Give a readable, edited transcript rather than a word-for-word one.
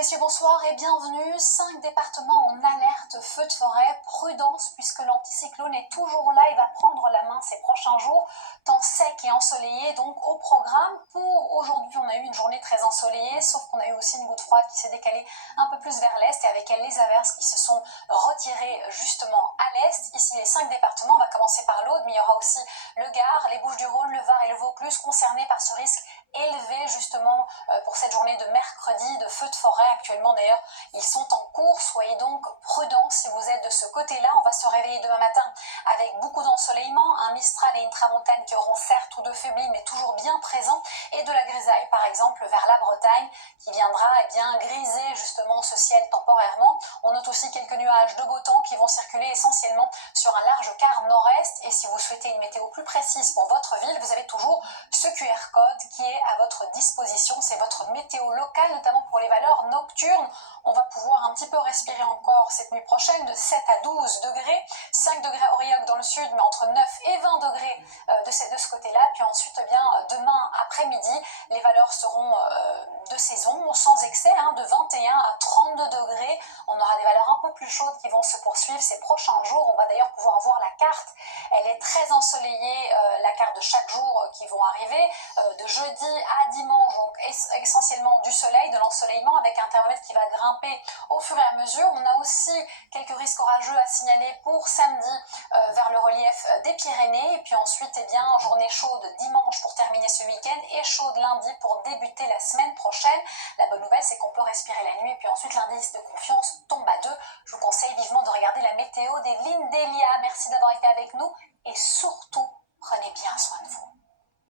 messieurs, bonsoir et bienvenue. 5 départements en alerte feu de forêt. Prudence puisque l'anticyclone est toujours là et va prendre la main ces prochains jours. Temps sec et ensoleillé donc au programme. Pour aujourd'hui, on a eu une journée très ensoleillée, sauf qu'on a eu aussi une goutte froide qui s'est décalée un peu plus vers l'est et avec elle les averses qui se sont retirées justement à l'est. Ici, les 5 départements, on va commencer par l'Aude, mais il y aura aussi le Gard, les Bouches-du-Rhône, le Var et le Vaucluse concernés par ce risque élevé justement pour cette journée de mercredi de feux de forêt. Actuellement d'ailleurs ils sont en cours, soyez donc prudents si vous êtes de ce côté là. On va se réveiller demain matin avec beaucoup d'ensoleillement, un mistral et une tramontane qui auront certes tous deux faibli mais toujours bien présents, et de la grisaille par exemple vers la Bretagne qui viendra griser justement ce ciel temporairement. On note aussi quelques nuages de beau temps qui vont circuler essentiellement sur un large quart nord-est, et si vous souhaitez une météo plus précise pour votre ville, vous avez toujours ce QR code qui est à votre disposition. C'est votre météo locale, notamment pour les valeurs nocturnes. On va pouvoir un petit peu respirer encore cette nuit prochaine de 7 à 12 degrés, 5 degrés à Aurillac dans le sud, mais entre 9 et 20 degrés de ce côté-là. Puis ensuite, demain après-midi, les valeurs seront de saison, sans excès, de 21 à 32 degrés. On aura des valeurs un peu plus chaudes qui vont se poursuivre ces prochains jours. On va d'ailleurs pouvoir voir la carte. Elle est très ensoleillée, la carte de chaque jour qui vont arriver, de jeudi à dimanche, donc essentiellement du soleil, de l'ensoleillement, avec un thermomètre qui va grimper au fur et à mesure. On a aussi quelques risques orageux à signaler pour samedi vers le relief des Pyrénées, et puis ensuite journée chaude dimanche pour terminer ce week-end et chaude lundi pour débuter la semaine prochaine. La bonne nouvelle, c'est qu'on peut respirer la nuit, et puis ensuite l'indice de confiance tombe à 2. Je vous conseille vivement de regarder la météo d'Evelyne Delia. Merci d'avoir été avec nous et surtout, prenez bien soin de vous.